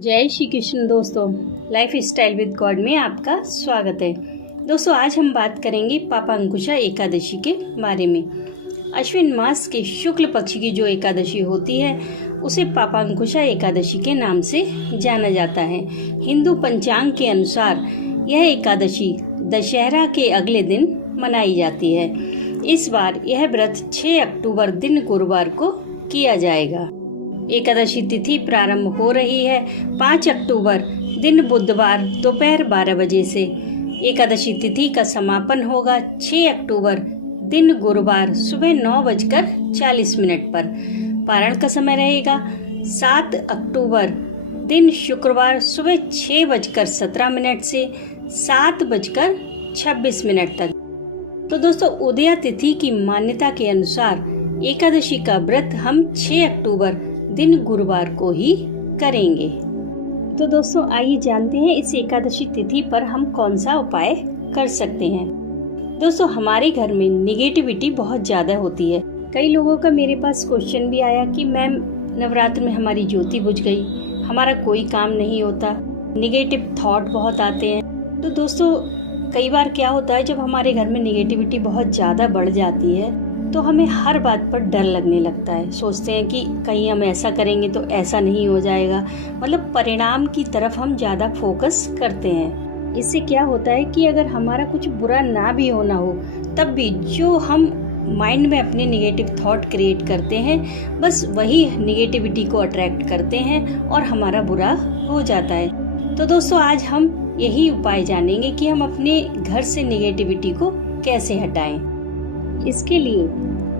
जय श्री कृष्ण दोस्तों, life style with God में आपका स्वागत है। दोस्तों, आज हम बात करेंगे पापांकुशा एकादशी के बारे में। अश्विन मास के शुक्ल पक्ष की जो एकादशी होती है उसे पापांकुशा एकादशी के नाम से जाना जाता है। हिंदू पंचांग के अनुसार यह एकादशी दशहरा के अगले दिन मनाई जाती है। इस बार यह व्रत 6 अक्टूबर दिन गुरुवार को किया जाएगा। एकादशी तिथि प्रारंभ हो रही है 5 अक्टूबर दिन बुधवार दोपहर 12 बजे से। एकादशी तिथि का समापन होगा 6 अक्टूबर दिन गुरुवार सुबह 9:40 पर। पारण का समय रहेगा 7 अक्टूबर दिन शुक्रवार सुबह 6:17 से 7:26 तक। तो दोस्तों, उदया तिथि की मान्यता के अनुसार एकादशी का व्रत हम 6 अक्टूबर दिन गुरुवार को ही करेंगे। तो दोस्तों, आइए जानते हैं इस एकादशी तिथि पर हम कौन सा उपाय कर सकते हैं। दोस्तों, हमारे घर में निगेटिविटी बहुत ज्यादा होती है। कई लोगों का मेरे पास क्वेश्चन भी आया कि मैम, नवरात्र में हमारी ज्योति बुझ गई, हमारा कोई काम नहीं होता, निगेटिव थॉट बहुत आते हैं। तो दोस्तों, कई बार क्या होता है, जब हमारे घर में निगेटिविटी बहुत ज्यादा बढ़ जाती है तो हमें हर बात पर डर लगने लगता है। सोचते हैं कि कहीं हम ऐसा करेंगे तो ऐसा नहीं हो जाएगा, मतलब परिणाम की तरफ हम ज़्यादा फोकस करते हैं। इससे क्या होता है कि अगर हमारा कुछ बुरा ना भी होना हो तब भी जो हम माइंड में अपने निगेटिव थॉट क्रिएट करते हैं, बस वही निगेटिविटी को अट्रैक्ट करते हैं और हमारा बुरा हो जाता है। तो दोस्तों, आज हम यही उपाय जानेंगे कि हम अपने घर से निगेटिविटी को कैसे हटाएं। इसके लिए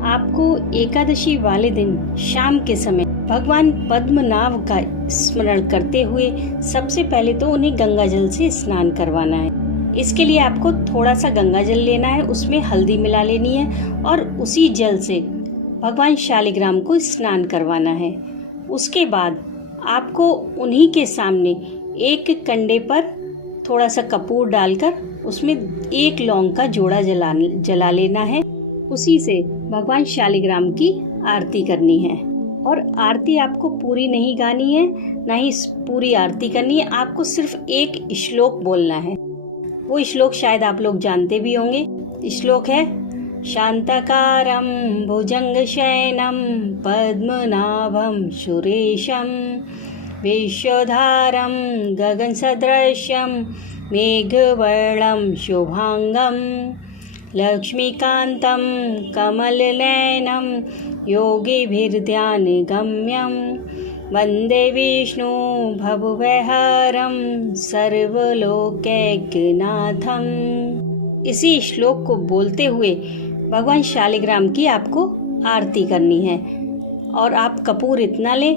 आपको एकादशी वाले दिन शाम के समय भगवान पद्मनाभ का स्मरण करते हुए सबसे पहले तो उन्हें गंगा जल से स्नान करवाना है। इसके लिए आपको थोड़ा सा गंगा जल लेना है, उसमें हल्दी मिला लेनी है और उसी जल से भगवान शालिग्राम को स्नान करवाना है। उसके बाद आपको उन्हीं के सामने एक कंडे पर थोड़ा सा कपूर डालकर उसमें 1 लौंग का जोड़ा जला लेना है। उसी से भगवान शालिग्राम की आरती करनी है। और आरती आपको पूरी नहीं गानी है, ना ही पूरी आरती करनी है। आपको सिर्फ एक श्लोक बोलना है। वो श्लोक शायद आप लोग जानते भी होंगे। श्लोक है, शांताकारं भुजंग शयनं पद्मनाभं सुरेशं विश्वधारं गगन सदृशं मेघवर्णं शुभांगं लक्ष्मीकान्तं कमलनयनं योगिभिर्ध्यानगम्यं वन्दे विष्णु भवभयहरं सर्वलोकैकनाथं। इसी श्लोक को बोलते हुए भगवान शालिग्राम की आपको आरती करनी है। और आप कपूर इतना लें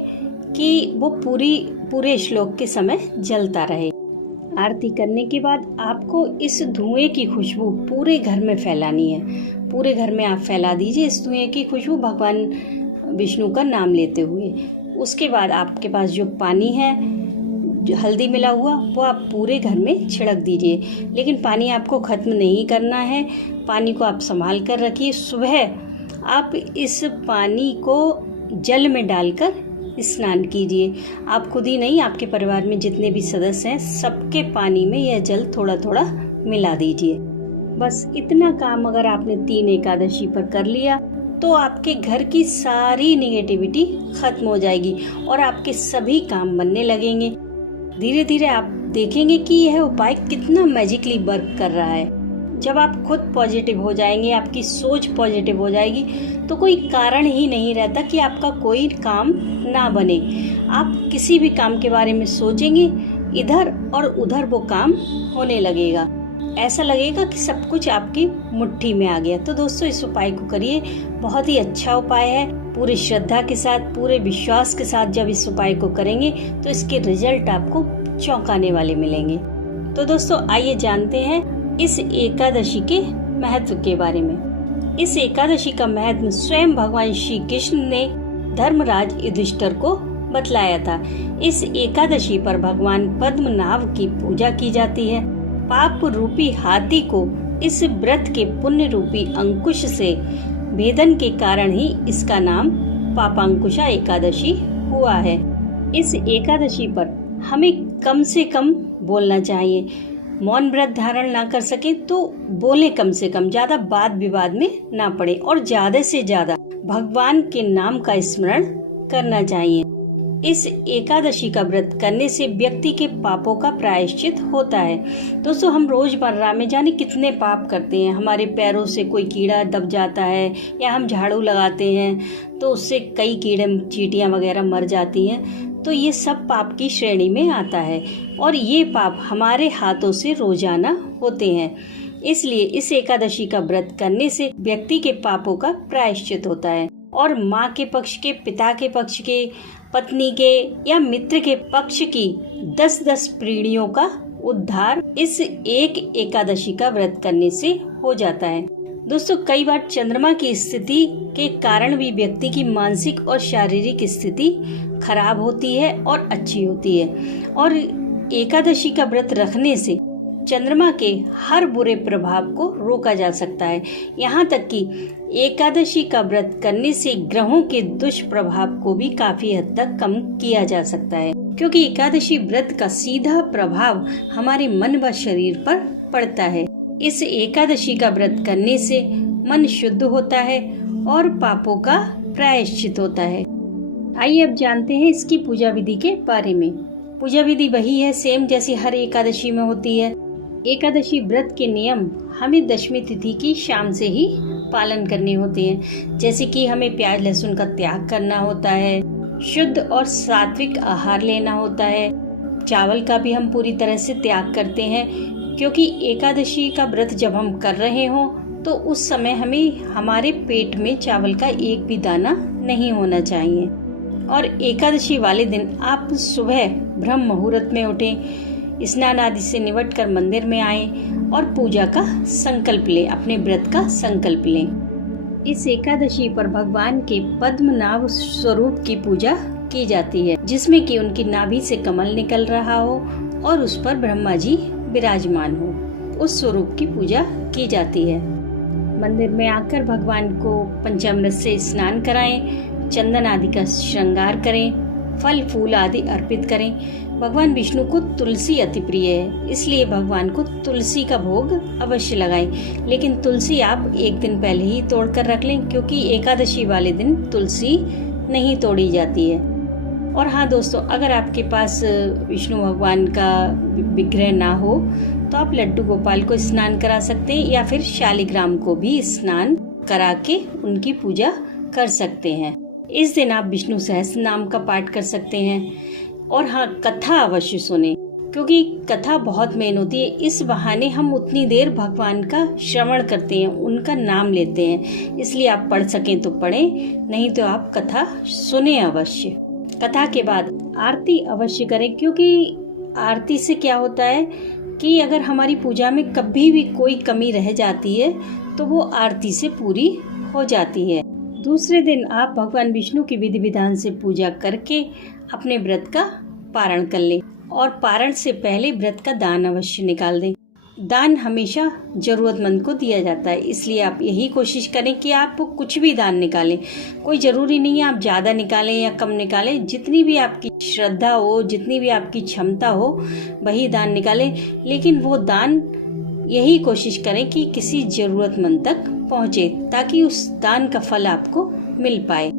कि वो पूरे श्लोक के समय जलता रहे। आरती करने के बाद आपको इस धुएं की खुशबू पूरे घर में फैलानी है। पूरे घर में आप फैला दीजिए इस धुएं की खुशबू, भगवान विष्णु का नाम लेते हुए। उसके बाद आपके पास जो पानी है, जो हल्दी मिला हुआ, वो आप पूरे घर में छिड़क दीजिए। लेकिन पानी आपको ख़त्म नहीं करना है, पानी को आप संभाल कर रखिए। सुबह आप इस पानी को जल में डालकर स्नान कीजिए। आप खुद ही नहीं, आपके परिवार में जितने भी सदस्य हैं सबके पानी में यह जल थोड़ा थोड़ा मिला दीजिए। बस इतना काम अगर आपने 3 एकादशी पर कर लिया तो आपके घर की सारी निगेटिविटी खत्म हो जाएगी और आपके सभी काम बनने लगेंगे। धीरे धीरे आप देखेंगे कि यह उपाय कितना मैजिकली वर्क कर रहा है। जब आप खुद पॉजिटिव हो जाएंगे, आपकी सोच पॉजिटिव हो जाएगी, तो कोई कारण ही नहीं रहता कि आपका कोई काम ना बने। आप किसी भी काम के बारे में सोचेंगे, इधर और उधर वो काम होने लगेगा। ऐसा लगेगा कि सब कुछ आपकी मुट्ठी में आ गया। तो दोस्तों, इस उपाय को करिए, बहुत ही अच्छा उपाय है। पूरी श्रद्धा के साथ, पूरे विश्वास के साथ जब इस उपाय को करेंगे तो इसके रिजल्ट आपको चौंकाने वाले मिलेंगे। तो दोस्तों, आइए जानते हैं इस एकादशी के महत्व के बारे में। इस एकादशी का महत्व स्वयं भगवान श्री कृष्ण ने धर्मराज युधिष्ठिर को बतलाया था। इस एकादशी पर भगवान पद्मनाभ की पूजा की जाती है। पाप रूपी हाथी को इस व्रत के पुण्य रूपी अंकुश से भेदन के कारण ही इसका नाम पापांकुशा एकादशी हुआ है। इस एकादशी पर हमें कम से कम बोलना चाहिए। मौन व्रत धारण ना कर सके तो बोले कम से कम, ज्यादा वाद विवाद में ना पड़े और ज्यादा से ज्यादा भगवान के नाम का स्मरण करना चाहिए। इस एकादशी का व्रत करने से व्यक्ति के पापों का प्रायश्चित होता है। दोस्तों, हम रोजमर्रा में जाने कितने पाप करते हैं। हमारे पैरों से कोई कीड़ा दब जाता है या हम झाड़ू लगाते हैं तो उससे कई कीड़े चींटियां वगैरह मर जाती हैं। तो ये सब पाप की श्रेणी में आता है और ये पाप हमारे हाथों से रोजाना होते हैं। इसलिए इस एकादशी का व्रत करने से व्यक्ति के पापों का प्रायश्चित होता है और माँ के पक्ष के, पिता के पक्ष के, पत्नी के या मित्र के पक्ष की 10-10 पीढ़ियों का उद्धार इस एक एकादशी का व्रत करने से हो जाता है। दोस्तों, कई बार चंद्रमा की स्थिति के कारण भी व्यक्ति की मानसिक और शारीरिक स्थिति खराब होती है और अच्छी होती है और एकादशी का व्रत रखने से चंद्रमा के हर बुरे प्रभाव को रोका जा सकता है। यहाँ तक कि एकादशी का व्रत करने से ग्रहों के दुष्प्रभाव को भी काफी हद तक कम किया जा सकता है, क्योंकि एकादशी व्रत का सीधा प्रभाव हमारे मन व शरीर पर पड़ता है। इस एकादशी का व्रत करने से मन शुद्ध होता है और पापों का प्रायश्चित होता है। आइए अब जानते हैं इसकी पूजा विधि के बारे में। पूजा विधि वही है सेम जैसी हर एकादशी में होती है। एकादशी व्रत के नियम हमें दशमी तिथि की शाम से ही पालन करने होते हैं, जैसे कि हमें प्याज लहसुन का त्याग करना होता है, शुद्ध और सात्विक आहार लेना होता है, चावल का भी हम पूरी तरह से त्याग करते हैं, क्योंकि एकादशी का व्रत जब हम कर रहे हों तो उस समय हमें हमारे पेट में चावल का एक भी दाना नहीं होना चाहिए। और एकादशी वाले दिन आप सुबह ब्रह्म मुहूर्त में उठें, स्नान आदि से निवट कर मंदिर में आएं और पूजा का संकल्प लें, अपने व्रत का संकल्प लें। इस एकादशी पर भगवान के पद्मनाभ स्वरूप की पूजा की जाती है, जिसमें कि उनकी नाभि से कमल निकल रहा हो और उस पर ब्रह्मा जी विराजमान हो, उस स्वरूप की पूजा की जाती है। मंदिर में आकर भगवान को पंचामृत से स्नान कराएं, चंदन आदि का श्रृंगार करें, फल फूल आदि अर्पित करें। भगवान विष्णु को तुलसी अति प्रिय है, इसलिए भगवान को तुलसी का भोग अवश्य लगाएं। लेकिन तुलसी आप एक दिन पहले ही तोड़ कर रख लें, क्योंकि एकादशी वाले दिन तुलसी नहीं तोड़ी जाती है। और हाँ दोस्तों, अगर आपके पास विष्णु भगवान का विग्रह ना हो तो आप लड्डू गोपाल को स्नान करा सकते हैं या फिर शालिग्राम को भी स्नान करा के उनकी पूजा कर सकते हैं। इस दिन आप विष्णु सहस्त्र नाम का पाठ कर सकते हैं। और हाँ, कथा अवश्य सुने, क्योंकि कथा बहुत मेन होती है। इस बहाने हम उतनी देर भगवान का श्रवण करते हैं, उनका नाम लेते हैं। इसलिए आप पढ़ सकें तो पढ़ें, नहीं तो आप कथा सुने अवश्य। कथा के बाद आरती अवश्य करें, क्योंकि आरती से क्या होता है कि अगर हमारी पूजा में कभी भी कोई कमी रह जाती है तो वो आरती से पूरी हो जाती है। दूसरे दिन आप भगवान विष्णु की विधि विधान से पूजा करके अपने व्रत का पारण कर लें और पारण से पहले व्रत का दान अवश्य निकाल दें। दान हमेशा जरूरतमंद को दिया जाता है, इसलिए आप यही कोशिश करें कि आप कुछ भी दान निकालें। कोई ज़रूरी नहीं है आप ज़्यादा निकालें या कम निकालें, जितनी भी आपकी श्रद्धा हो, जितनी भी आपकी क्षमता हो, वही दान निकालें। लेकिन वो दान यही कोशिश करें कि किसी ज़रूरतमंद तक पहुँचे, ताकि उस दान का फल आपको मिल पाए।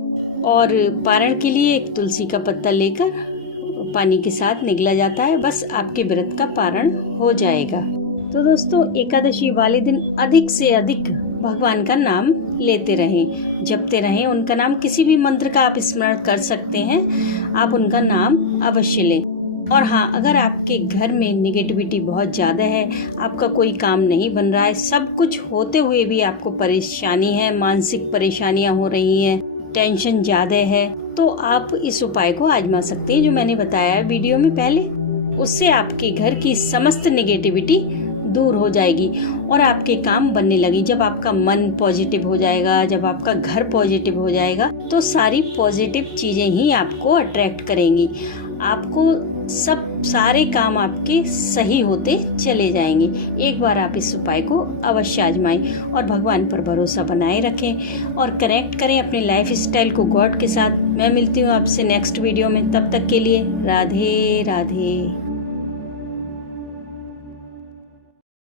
और पारण के लिए एक तुलसी का पत्ता लेकर पानी के साथ निगला जाता है, बस आपके व्रत का पारण हो जाएगा। तो दोस्तों, एकादशी वाले दिन अधिक से अधिक भगवान का नाम लेते रहें, जपते रहें। उनका नाम, किसी भी मंत्र का आप स्मरण कर सकते हैं, आप उनका नाम अवश्य लें। और हाँ, अगर आपके घर में निगेटिविटी बहुत ज़्यादा है, आपका कोई काम नहीं बन रहा है, सब कुछ होते हुए भी आपको परेशानी है, मानसिक परेशानियां हो रही हैं, टेंशन ज़्यादा है, तो आप इस उपाय को आजमा सकते हैं जो मैंने बताया है वीडियो में पहले। उससे आपके घर की समस्त निगेटिविटी दूर हो जाएगी और आपके काम बनने लगी। जब आपका मन पॉजिटिव हो जाएगा, जब आपका घर पॉजिटिव हो जाएगा, तो सारी पॉजिटिव चीजें ही आपको अट्रैक्ट करेंगी। आपको सब सारे काम आपके सही होते चले जाएंगे। एक बार आप इस उपाय को अवश्य आजमाएं और भगवान पर भरोसा बनाए रखें और कनेक्ट करें अपने लाइफ स्टाइल को गॉड के साथ। मैं मिलती हूँ आपसे नेक्स्ट वीडियो में, तब तक के लिए राधे राधे।